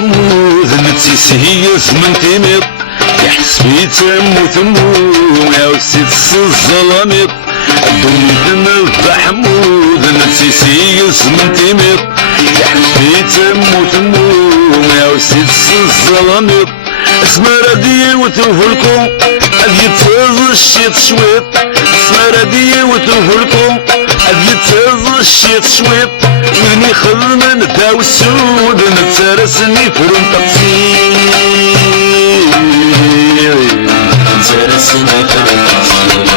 حمود نتسيس من تيميط يحسبي تمو تمو يا وسيت الظلاميط الدنيا نبع حمود نتسيس من تيميط يحسبي تمو تمو يا وسيت الظلاميط اسمرادي وتوفلكم هذي تفوز الشيط شويط اسمرادي وتوفلكم هذي تفوز الشيط شويط وذني خدمة نداو السود نتسرسني فرن تقصير نتسرسني فرن تقصير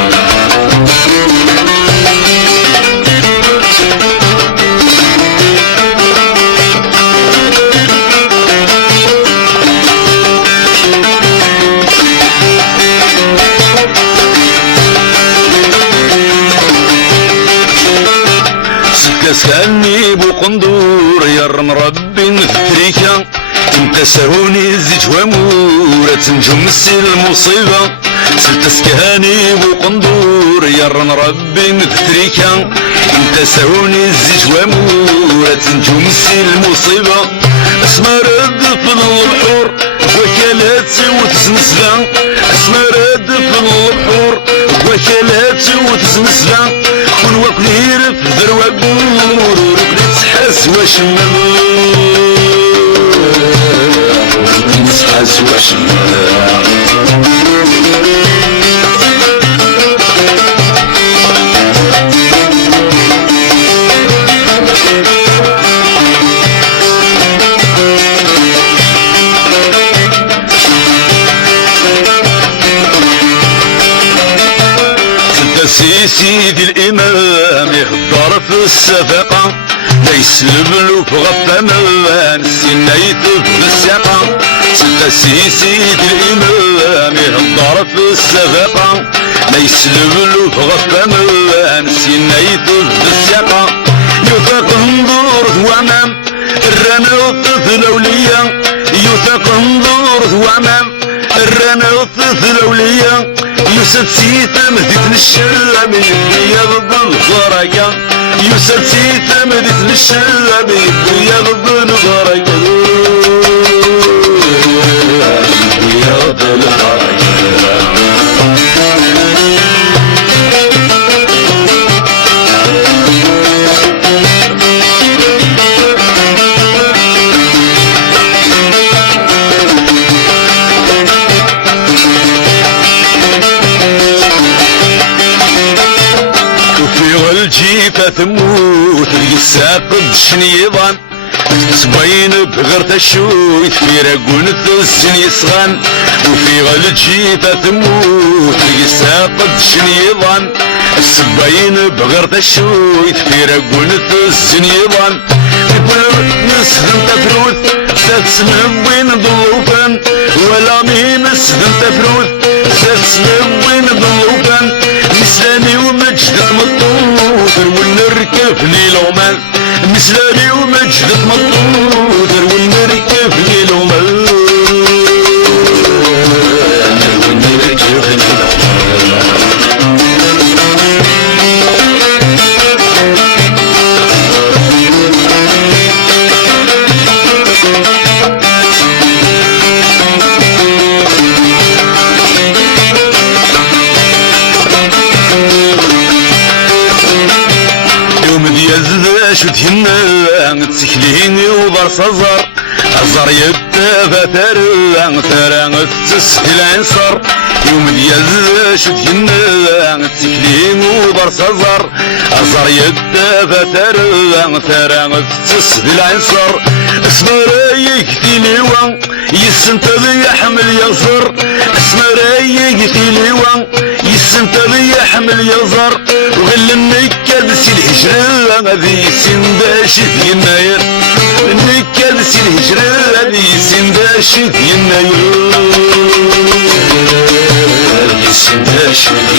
سألني بقندور يا ربي نفتريكا انت سهوني زيت وامورة تنجمس المصيبة سلت سكهاني بقندور يا ربي نفتريكا انت سهوني زيت وامورة تنجمس المصيبة اسمى رد في البحور وكالات وتزنسلا اسمى رد في البحور وكالات وتزنسلا ونوكل يرف ذروة بور وركلي تحس وشمل تحس وشمل سيدي الإمام يخضر في السفاقة ليس البلوف غطمان سنيت في الساقة سيدي الإمام يخضر في السفاقة ليس البلوف غطمان سنيت في الساقة يثاق انظر ثوامام الرانا وطف الأولية يثاق انظر ثوامام الرانا وطف الأولية يوسف سيتا مديت للشام يضب الفرقة يوسف سيتا مديت للشام يضب الفرقة يضب الفرقة الجيفة ثموت الساقد شنيضان تبين بغرت الشويت في رقون الثزن يسغان وفي الجيفة ثموت الساقد شنيضان تبين بغرت الشويت في رقون الثزن يضان يقول نسهم تفروت تسلم وين ضلوفان ولا مين نسهم تفروت تسلم وين ضلوفان مسلاني ومجد مطوطر ونركب ليلومان مسلاني ومجد مطوطر ونركب ليلومان ونركب ليلومان شو تهنا تسكليني وبر صزر الزر يبتا ثرى تسهل عنصر يوم ديال شو تهنا تسكليني وبر صزر الزر يبتا ثرى تسهل عنصر اسمر يكتيليوان يسنتظي يحمل يغزر اسمر يكتيليوان يسنتظي يحمل يغزر وغل النكاد سي الهجرة غادي سنداش في يناير النكاد سي الهجرة غادي سنداش في يناير سنداش في